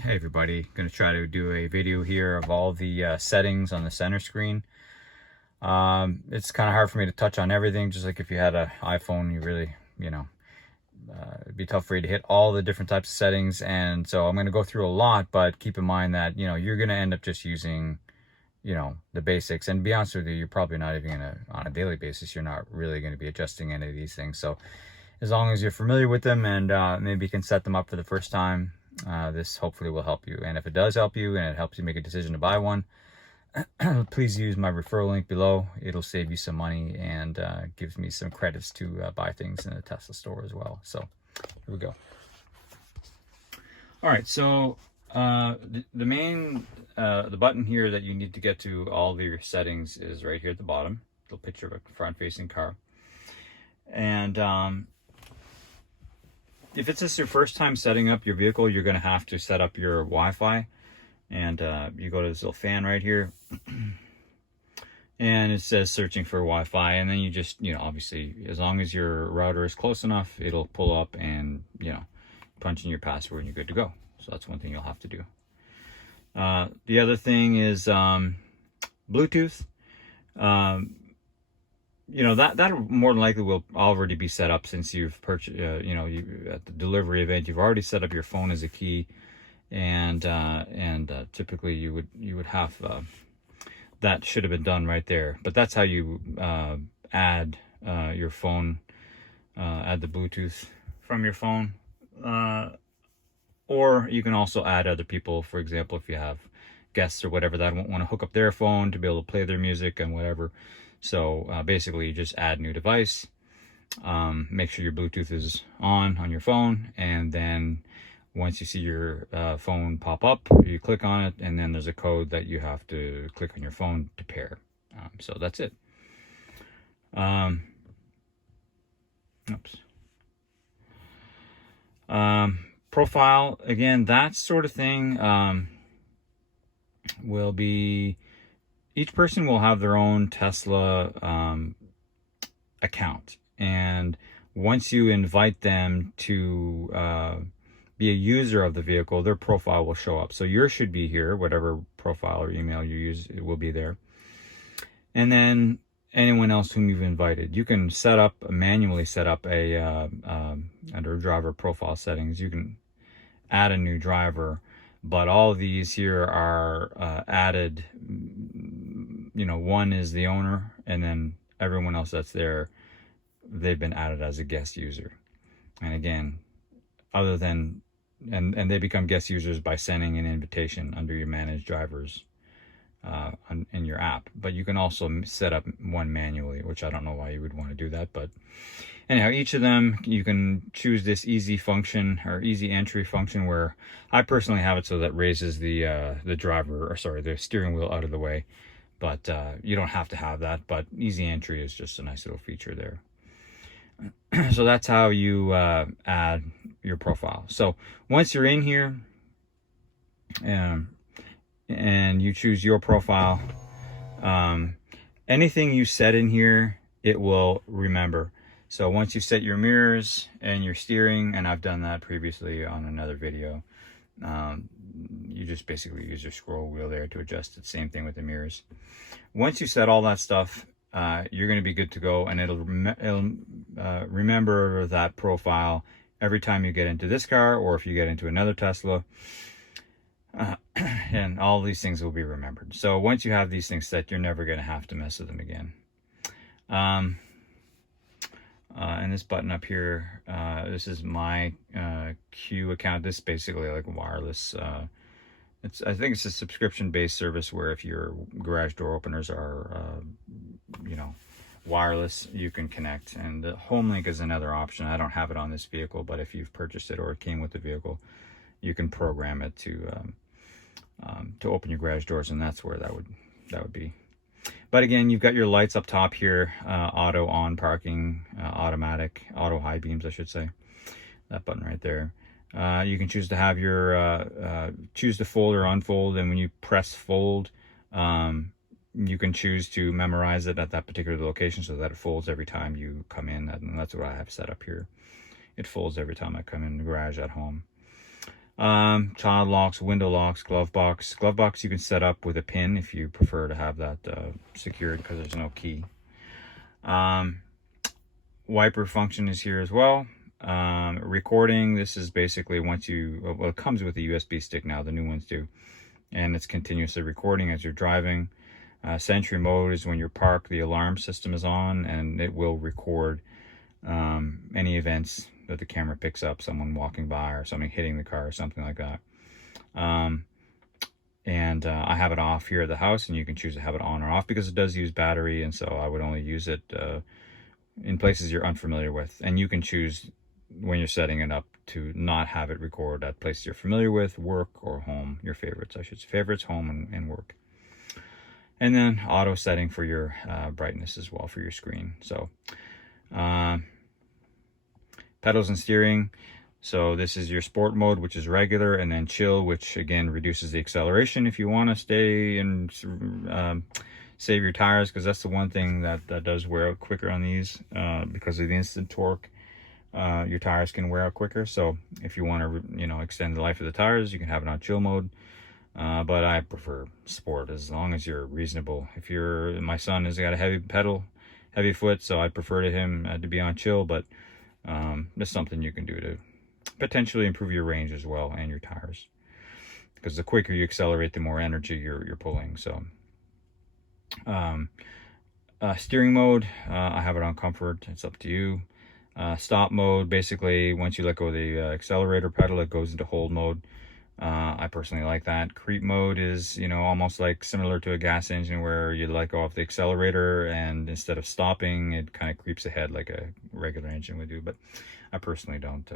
Hey everybody, going to try to do a video here of all the settings on the center screen. It's kind of hard for me to touch on everything, just like if you had an iPhone, you really, it'd be tough for you to hit all the different types of settings. And so I'm going to go through a lot, but keep in mind that, you're going to end up just using, the basics. And to be honest with you, you're probably not even going to, on a daily basis, you're not really going to be adjusting any of these things. So as long as you're familiar with them and maybe you can set them up for the first time, this hopefully will help you. And if it does help you and it helps you make a decision to buy one, please use my referral link below. It'll save you some money and gives me some credits to buy things in the Tesla store as well. So here we go. All right, so the main the button here that you need to get to all of your settings is right here at the bottom. Little picture of a front-facing car. And if it's just your first time setting up your vehicle, you're going to have to set up your Wi-Fi. And you go to this little fan right here. And it says searching for Wi-Fi. And then you just, obviously, as long as your router is close enough, it'll pull up and, punch in your password and you're good to go. So that's one thing you'll have to do. The other thing is Bluetooth. That more than likely will already be set up since you've purchased, you at the delivery event, you've already set up your phone as a key, and typically you would have that should have been done right there. But that's how you add your phone, add the Bluetooth from your phone, or you can also add other people. For example, if you have guests or whatever that want to hook up their phone to be able to play their music and whatever. So basically you just add new device, make sure your Bluetooth is on your phone, and then once you see your phone pop up, you click on it, and then there's a code that you have to click on your phone to pair. So that's it. Profile, again, that sort of thing will be... Each person will have their own Tesla account, and once you invite them to be a user of the vehicle, their profile will show up. So yours should be here, whatever profile or email you use, it will be there. And then anyone else whom you've invited, you can manually set up a under driver profile settings, you can add a new driver. But all of these here are added. One is the owner, and then everyone else that's there, they've been added as a guest user. And again, and they become guest users by sending an invitation under your managed drivers in your app. But you can also set up one manually, which I don't know why you would want to do that. But anyhow, each of them, you can choose this easy function or easy entry function, where I personally have it so that raises the steering wheel out of the way. But you don't have to have that, but easy entry is just a nice little feature there. So that's how you add your profile. So once you're in here and you choose your profile, anything you set in here, it will remember. So once you set your mirrors and your steering, and I've done that previously on another video, you just basically use your scroll wheel there to adjust it. Same thing with the mirrors. Once you set all that stuff, you're going to be good to go, and it'll remember that profile every time you get into this car, or if you get into another Tesla, and all these things will be remembered. So once you have these things set, you're never going to have to mess with them again. And this button up here, this is my Q account. This is basically like wireless. I think it's a subscription-based service where if your garage door openers are, wireless, you can connect. And the home link is another option. I don't have it on this vehicle, but if you've purchased it or it came with the vehicle, you can program it to open your garage doors, and that's where that would be. But again, you've got your lights up top here, auto on parking, automatic, auto high beams, I should say. That button right there. You can choose to have your, choose to fold or unfold, and when you press fold, you can choose to memorize it at that particular location so that it folds every time you come in, and that's what I have set up here. It folds every time I come in the garage at home. Child locks, window locks, glove box. Glove box you can set up with a pin if you prefer to have that secured because there's no key. Wiper function is here as well. Recording, this is basically once you, well, it comes with a USB stick now, the new ones do, and it's continuously recording as you're driving. Sentry mode is when you're parked, the alarm system is on, and it will record any events that the camera picks up, someone walking by or something hitting the car or something like that. I have it off here at the house, and you can choose to have it on or off because it does use battery, and so I would only use it in places you're unfamiliar with. And you can choose when you're setting it up to not have it record at places you're familiar with, work or home, your favorites, I should say, favorites, home and work. And then auto setting for your brightness as well for your screen. So pedals and steering. So this is your sport mode, which is regular, and then chill, which again reduces the acceleration if you want to stay and save your tires, because that's the one thing that does wear out quicker on these because of the instant torque. Your tires can wear out quicker. So if you want to, extend the life of the tires, you can have it on chill mode. But I prefer sport as long as you're reasonable. My son has got a heavy foot, so I prefer him to be on chill, but that's something you can do to potentially improve your range as well and your tires, because the quicker you accelerate, the more energy you're pulling. So steering mode, I have it on comfort. It's up to you. Stop mode, basically once you let go of the accelerator pedal, it goes into hold mode. I personally like that. Creep mode is, almost like similar to a gas engine where you let go of the accelerator and instead of stopping, it kind of creeps ahead like a regular engine would do. But I personally don't.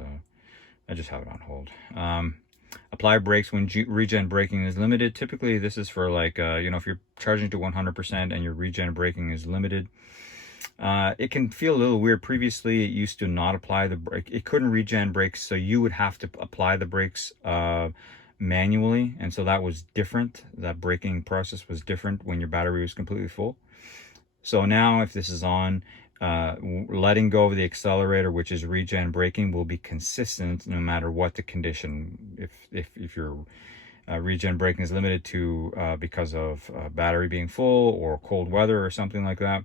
I just have it on hold. Apply brakes when regen braking is limited. Typically, this is for like, if you're charging to 100% and your regen braking is limited. It can feel a little weird. Previously, it used to not apply the brake. It couldn't regen brakes, so you would have to apply the brakes manually, and so that was different. That braking process was different when your battery was completely full. So now, if this is on, letting go of the accelerator, which is regen braking, will be consistent no matter what the condition. If your regen braking is limited to because of battery being full or cold weather or something like that.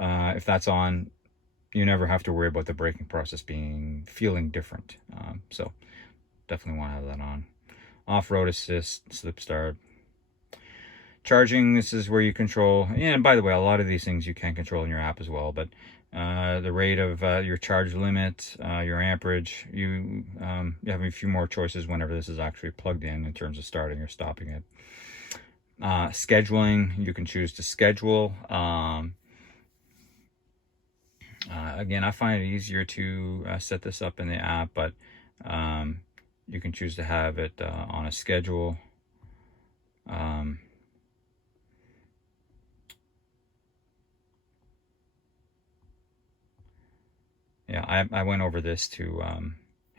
If that's on, you never have to worry about the braking process feeling different. So definitely want to have that on. Off-road assist, slip start. Charging, this is where you control, and by the way, a lot of these things you can control in your app as well, but the rate of your charge limit, your amperage, you have a few more choices whenever this is actually plugged in terms of starting or stopping it. Scheduling, you can choose to schedule. Again, I find it easier to set this up in the app, but you can choose to have it on a schedule. Yeah, I went over this to,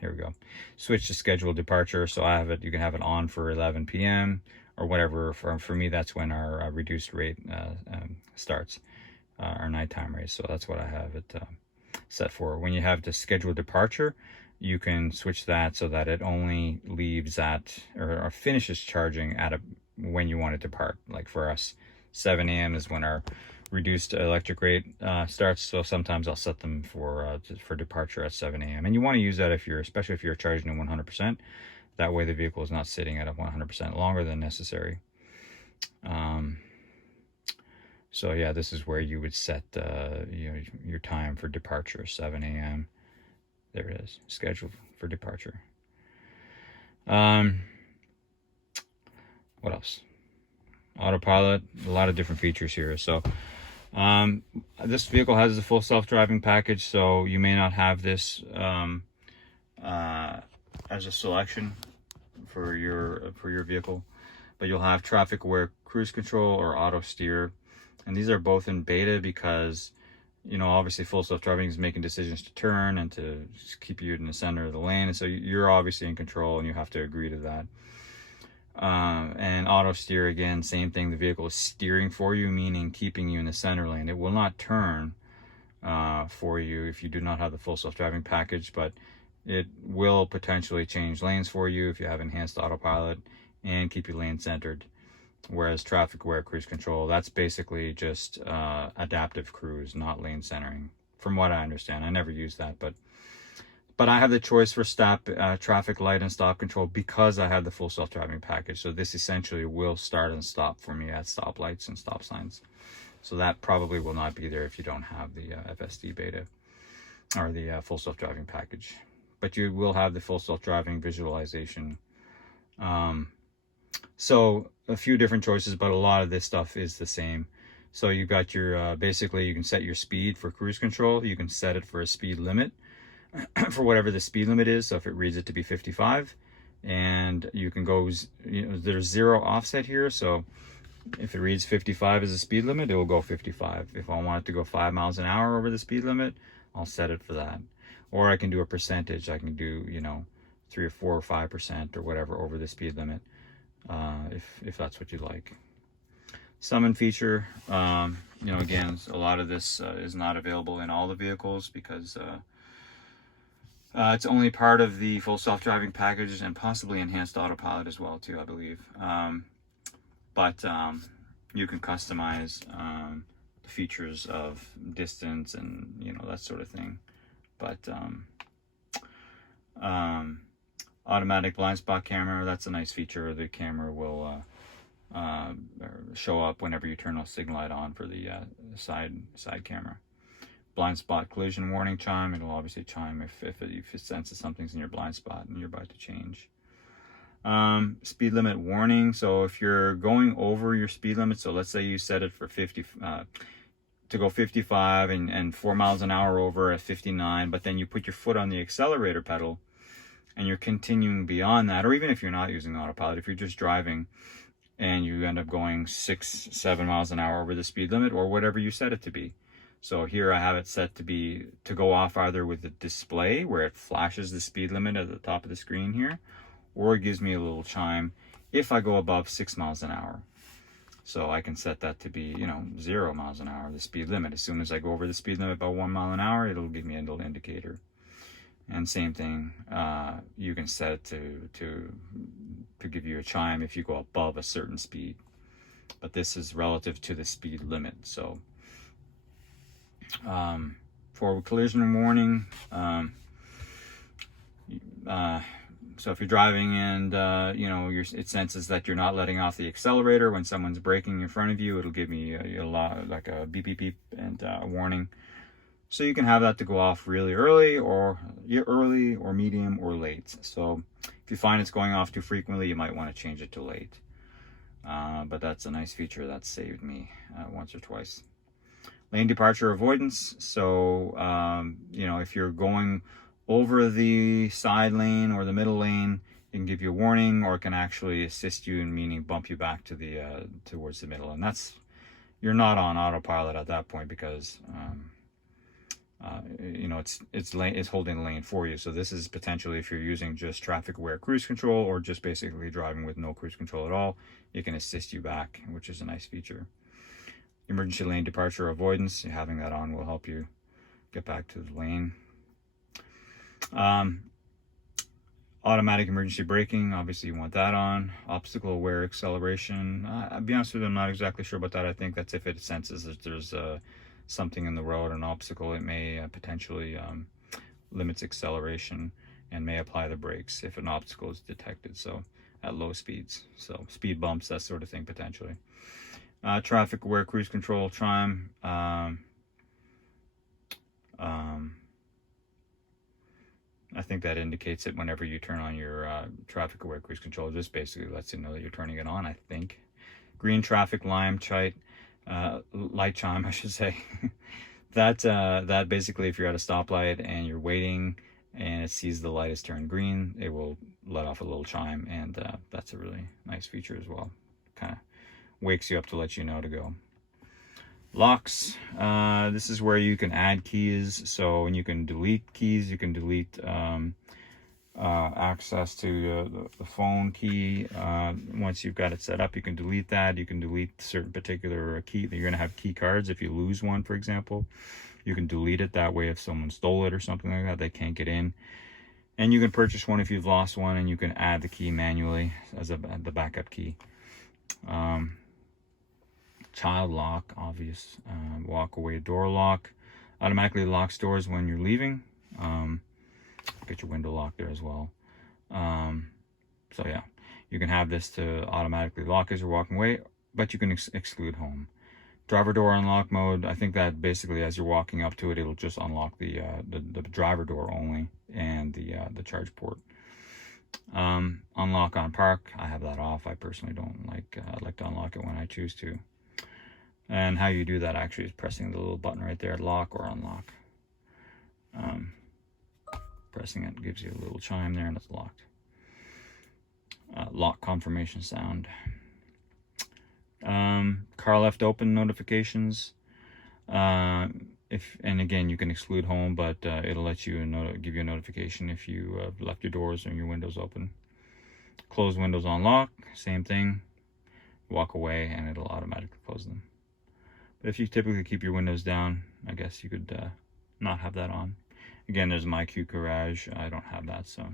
here we go. Switch to scheduled departure. So I have it, you can have it on for 11 p.m. or whatever. For me, that's when our reduced rate starts, our nighttime rate. So that's what I have it set for. When you have the scheduled departure, you can switch that so that it only leaves at, or finishes charging at when you want it to depart. Like for us, 7 a.m. is when our reduced electric rate starts, so sometimes I'll set them for departure at 7 a.m. and you want to use that especially if you're charging at 100%. That way the vehicle is not sitting at 100% longer than necessary. So yeah, this is where you would set your time for departure, 7 a.m. There it is, scheduled for departure. What else? Autopilot, a lot of different features here. So this vehicle has a full self-driving package, so you may not have this as a selection for your vehicle, but you'll have traffic aware cruise control or auto steer, and these are both in beta because obviously full self-driving is making decisions to turn and to keep you in the center of the lane, and so you're obviously in control and you have to agree to that. And auto steer, again, same thing. The vehicle is steering for you, meaning keeping you in the center lane. It will not turn for you if you do not have the full self-driving package, but It will potentially change lanes for you if you have enhanced autopilot and keep you lane centered. Whereas traffic aware cruise control, that's basically just adaptive cruise, not lane centering, from what I understand. I never use that, but I have the choice for stop, traffic light and stop control because I have the full self-driving package. So this essentially will start and stop for me at stoplights and stop signs. So that probably will not be there if you don't have the FSD beta or the full self-driving package. But you will have the full self-driving visualization. So a few different choices, but a lot of this stuff is the same. So you've got your, basically you can set your speed for cruise control. You can set it for a speed limit for whatever the speed limit is. So if it reads it to be 55, and you can go, there's 0 offset here. So if it reads 55 as a speed limit, it will go 55. If I want it to go 5 miles an hour over the speed limit, I'll set it for that. Or I can do a percentage. I can do, 3 or 4 or 5% or whatever over the speed limit, if that's what you like. Summon feature, again, a lot of this is not available in all the vehicles because it's only part of the full self-driving package and possibly enhanced autopilot as well too, I believe. But you can customize the features of distance and that sort of thing. But automatic blind spot camera, that's a nice feature. The camera will show up whenever you turn a signal light on for the side camera. Blind spot collision warning chime, it'll obviously chime if it senses something's in your blind spot and you're about to change. Speed limit warning, so if you're going over your speed limit, so let's say you set it for 50 to go 55 and 4 miles an hour over at 59, but then you put your foot on the accelerator pedal and you're continuing beyond that, or even if you're not using autopilot, if you're just driving and you end up going 6-7 miles an hour over the speed limit or whatever you set it to be. So here I have it set to go off either with the display where it flashes the speed limit at the top of the screen here, or it gives me a little chime if I go above 6 miles an hour. So I can set that to be, 0 miles an hour, the speed limit. As soon as I go over the speed limit about 1 mile an hour, it'll give me a little indicator. And same thing, you can set it to give you a chime if you go above a certain speed. But this is relative to the speed limit. So for collision warning, so if you're driving and it senses that you're not letting off the accelerator when someone's braking in front of you, it'll give me like a beep beep beep and a warning. So you can have that to go off really early or medium or late. So if you find it's going off too frequently, you might want to change it to late. But that's a nice feature that saved me once or twice. Lane departure avoidance. So if you're going over the side lane or the middle lane, it can give you a warning, or it can actually assist you, meaning bump you back to the towards the middle. And that's, you're not on autopilot at that point because it's holding the lane for you. So this is potentially if you're using just traffic aware cruise control or just basically driving with no cruise control at all, it can assist you back, which is a nice feature. Emergency lane departure avoidance, having that on will help you get back to the lane. Automatic emergency braking, obviously you want that on. Obstacle aware acceleration, I'll be honest with you, I'm not exactly sure about that. I think that's if it senses that there's something in the road, an obstacle, it may potentially limits acceleration and may apply the brakes if an obstacle is detected, so at low speeds. So speed bumps, that sort of thing potentially. Traffic aware cruise control chime. I think that indicates it whenever you turn on your traffic aware cruise control. It just basically lets you know that you're turning it on, I think. Green traffic light chime, I should say. that basically, if you're at a stoplight and you're waiting and it sees the light is turned green, it will let off a little chime, and that's a really nice feature as well. Kind of wakes you up to let you know to go. Locks, this is where you can add keys. So when you can delete keys, you can delete access to the phone key. Once you've got it set up, you can delete that. You can delete certain particular key. You're going to have key cards. If you lose one, for example, you can delete it. That way, if someone stole it or something like that, they can't get in. And you can purchase one if you've lost one, and you can add the key manually as the backup key. Child lock, obvious. Walk away door lock. Automatically locks doors when you're leaving. Get your window lock there as well. So yeah, you can have this to automatically lock as you're walking away, but you can exclude home. Driver door unlock mode, I think that basically as you're walking up to it, it'll just unlock the driver door only and the charge port. Unlock on park, I have that off. I personally don't like. I like to unlock it when I choose to. And how you do that actually is pressing the little button right there, lock or unlock. Pressing it gives you a little chime there, and it's locked. Lock confirmation sound. Car left open notifications. And again, you can exclude home, but it'll let you give you a notification if you left your doors or your windows open. Close windows on lock, same thing. Walk away and it'll automatically close them. But if you typically keep your windows down, I guess you could not have that on. Again, there's my Q Garage. I don't have that, so.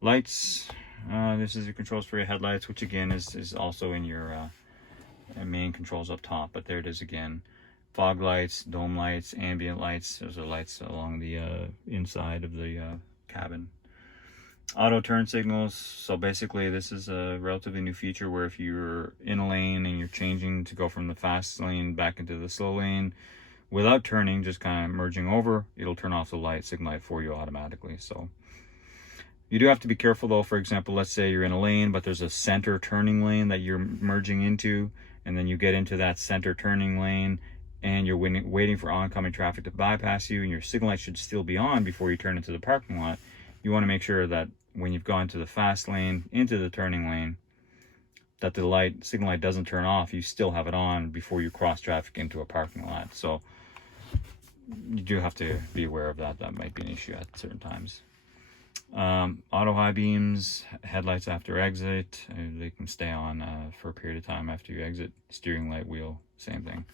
Lights. This is your controls for your headlights, which again is also in your main controls up top, but there it is again. Fog lights, dome lights, ambient lights. Those are lights along the inside of the cabin. Auto turn signals. So basically this is a relatively new feature where if you're in a lane and you're changing to go from the fast lane back into the slow lane without turning, just kind of merging over, it'll turn off the signal light for you automatically. So you do have to be careful though. For example, let's say you're in a lane, but there's a center turning lane that you're merging into, and then you get into that center turning lane and you're waiting for oncoming traffic to bypass you, and your signal light should still be on before you turn into the parking lot. You want to make sure that when you've gone to the fast lane, into the turning lane, that the signal light doesn't turn off. You still have it on before you cross traffic into a parking lot. So you do have to be aware of that. That might be an issue at certain times. Auto high beams, headlights after exit, they can stay on for a period of time after you exit. Steering light wheel, same thing.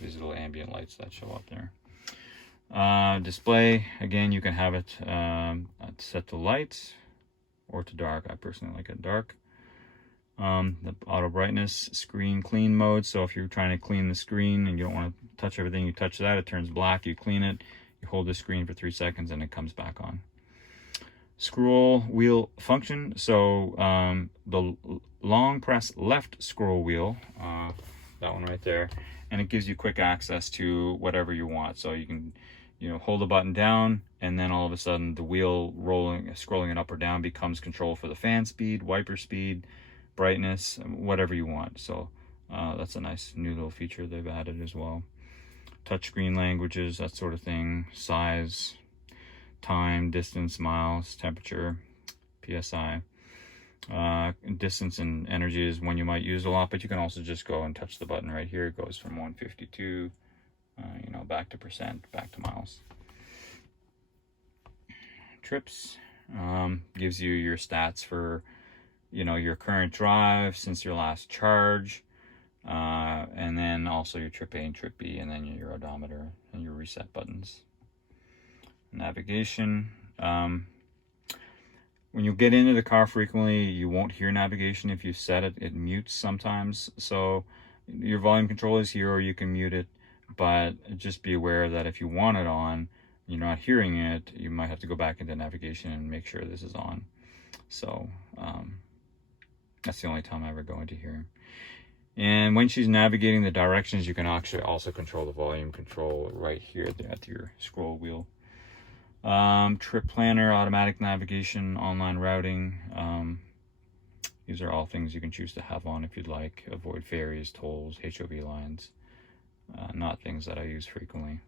These little ambient lights that show up there. Display, again, you can have it set to light or to dark. I personally like it dark. The auto brightness, screen clean mode. So if you're trying to clean the screen and you don't want to touch everything, you touch that, it turns black, you clean it, you hold the screen for 3 seconds and it comes back on. Scroll wheel function. So the long press left scroll wheel, that one right there, and it gives you quick access to whatever you want. So you can hold the button down, and then all of a sudden the wheel scrolling it up or down becomes control for the fan speed, wiper speed, brightness, whatever you want. So that's a nice new little feature they've added as well. Touchscreen languages, that sort of thing. Size, time, distance, miles, temperature, PSI. Distance and energy is one you might use a lot, but you can also just go and touch the button right here. It goes from 152, back to percent, back to miles. Trips gives you your stats for your current drive since your last charge, and then also your trip A and trip B, and then your odometer and your reset buttons. Navigation. When you get into the car frequently, you won't hear navigation. If you set it, it mutes sometimes. So your volume control is here, or you can mute it, but just be aware that if you want it on, you're not hearing it, you might have to go back into navigation and make sure this is on. So that's the only time I ever go into here. And when she's navigating the directions, you can actually also control the volume control right here at your scroll wheel. Trip planner, automatic navigation, online routing. These are all things you can choose to have on if you'd like. Avoid ferries, tolls, HOV lines. Not things that I use frequently.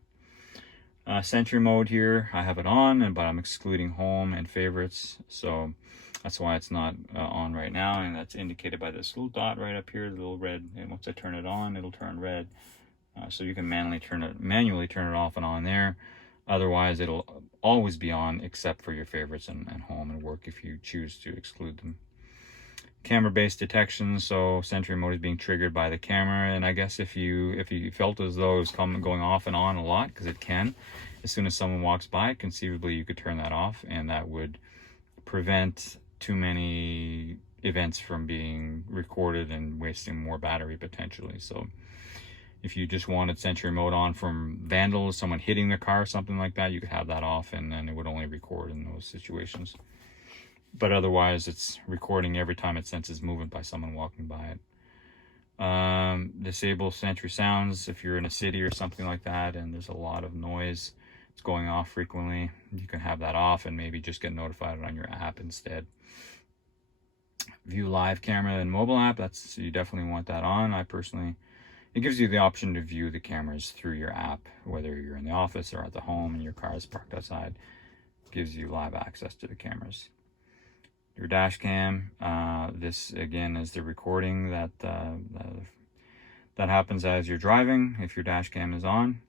Sentry mode here, I have it on, but I'm excluding home and favorites. So that's why it's not on right now, and that's indicated by this little dot right up here, the little red. And once I turn it on, it'll turn red. So you can manually turn it off and on there. Otherwise, it'll always be on except for your favorites and home and work if you choose to exclude them. Camera-based detection, so Sentry mode is being triggered by the camera, and I guess if you felt as though it was going off and on a lot, because it can, as soon as someone walks by, conceivably you could turn that off, and that would prevent too many events from being recorded and wasting more battery potentially. So if you just wanted sentry mode on from vandals, someone hitting the car, something like that, you could have that off, and then it would only record in those situations. But otherwise, it's recording every time it senses movement by someone walking by it. Disable sentry sounds if you're in a city or something like that and there's a lot of noise, it's going off frequently. You can have that off and maybe just get notified on your app instead. View live camera and mobile app, that's, you definitely want that on. It gives you the option to view the cameras through your app, whether you're in the office or at the home and your car is parked outside. It gives you live access to the cameras. Your dash cam, this again is the recording that happens as you're driving if your dash cam is on,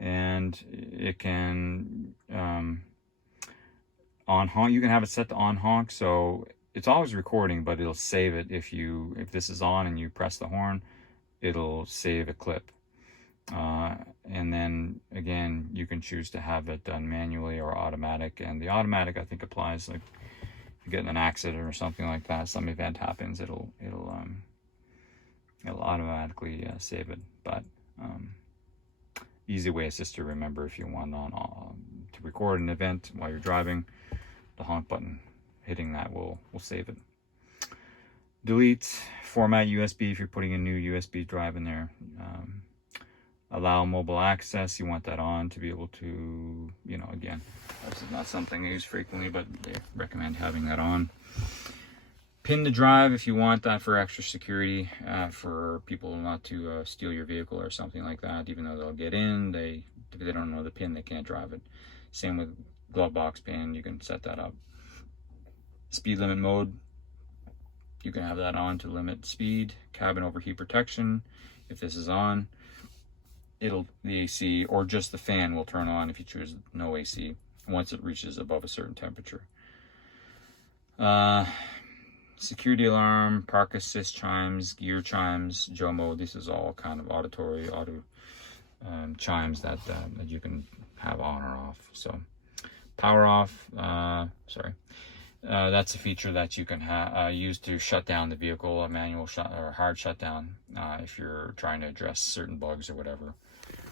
and it can on honk. You can have it set to on honk, so it's always recording, but it'll save it if this is on and you press the horn, it'll save a clip. And then again, you can choose to have it done manually or automatic, and the automatic I think applies like get in an accident or something like that, some event happens, it'll automatically save it. But easy way is just to remember, if you want to record an event while you're driving, the honk button, hitting that will save it. Delete, format USB if you're putting a new USB drive in there. Allow mobile access, you want that on to be able to, again, this is not something I use frequently, but they recommend having that on. Pin the drive if you want that for extra security, for people not to steal your vehicle or something like that. Even though they'll get in, if they don't know the pin, they can't drive it. Same with glove box pin, you can set that up. Speed limit mode, you can have that on to limit speed. Cabin overheat protection, if this is on, the AC or just the fan will turn on if you choose no AC once it reaches above a certain temperature. Security alarm, park assist chimes, gear chimes, Joe mode. This is all kind of auto chimes that you can have on or off. So power off, that's a feature that you can use to shut down the vehicle, a manual shut or hard shutdown, if you're trying to address certain bugs or whatever.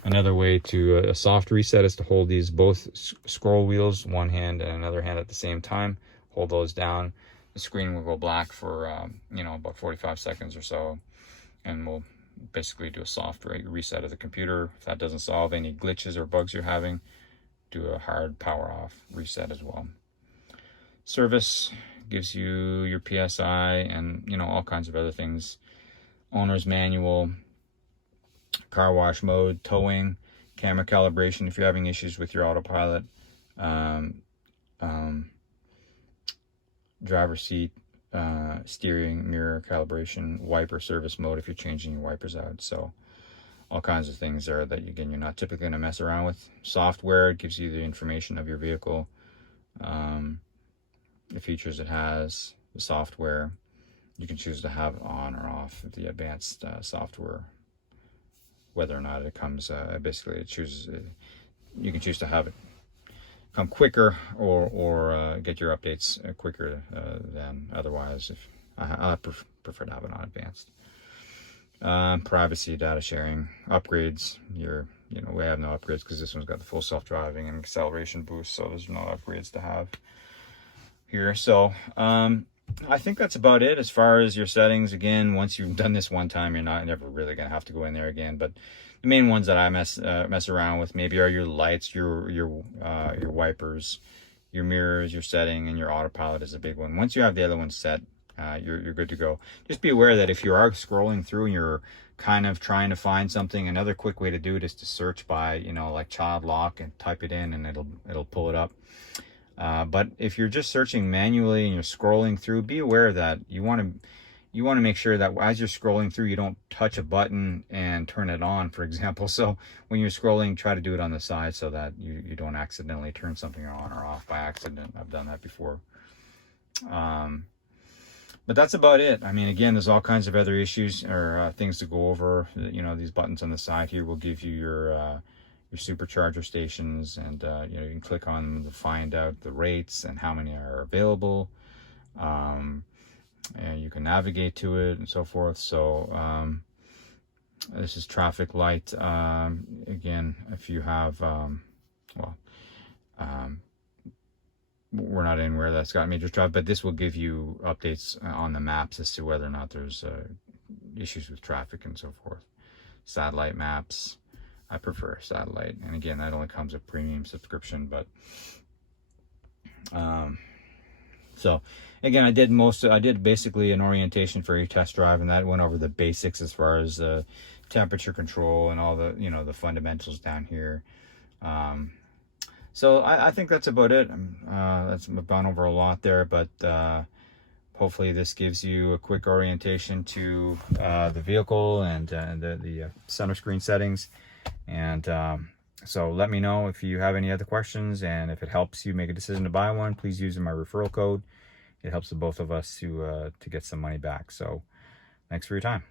Another way to a soft reset is to hold these both scroll wheels, one hand and another hand at the same time. Hold those down. The screen will go black for about 45 seconds or so, and we'll basically do a soft reset of the computer. If that doesn't solve any glitches or bugs you're having, do a hard power off reset as well. Service gives you your PSI and all kinds of other things. Owner's manual, car wash mode, towing, camera calibration if you're having issues with your autopilot, driver seat, steering, mirror calibration, wiper service mode if you're changing your wipers out. So all kinds of things there that again you're not typically going to mess around with. Software gives you the information of your vehicle, the features it has, the software. You can choose to have on or off the advanced software, whether or not it comes, basically it chooses, you can choose to have it come quicker or get your updates quicker than otherwise. If I prefer to have it on advanced. Privacy, data sharing, upgrades. We have no upgrades because this one's got the full self-driving and acceleration boost, so there's no upgrades to have here. So I think that's about it as far as your settings. Again, once you've done this one time, you're never really gonna have to go in there again. But the main ones that I mess around with maybe are your lights, your wipers, your mirrors, your setting, and your autopilot is a big one. Once you have the other ones set, you're good to go. Just be aware that if you are scrolling through and you're kind of trying to find something, another quick way to do it is to search by like child lock and type it in, and it'll pull it up. But if you're just searching manually and you're scrolling through, be aware that you want to make sure that as you're scrolling through, you don't touch a button and turn it on, for example. So when you're scrolling, try to do it on the side so that you don't accidentally turn something on or off by accident. I've done that before. But that's about it. I mean, again, there's all kinds of other issues or things to go over. These buttons on the side here will give you your supercharger stations, and you know, you can click on them to find out the rates and how many are available. And you can navigate to it and so forth. So this is traffic light. Again, if you have we're not anywhere that's got major traffic, but this will give you updates on the maps as to whether or not there's issues with traffic and so forth. Satellite maps, I prefer satellite, and again, that only comes with premium subscription. But so again, I did basically an orientation for your test drive, and that went over the basics as far as temperature control and all the, you know, the fundamentals down here. So I think that's about it. I've gone over a lot there, but hopefully this gives you a quick orientation to the vehicle and the center screen settings. And so let me know if you have any other questions, and if it helps you make a decision to buy one, please use my referral code. It helps the both of us to get some money back. So thanks for your time.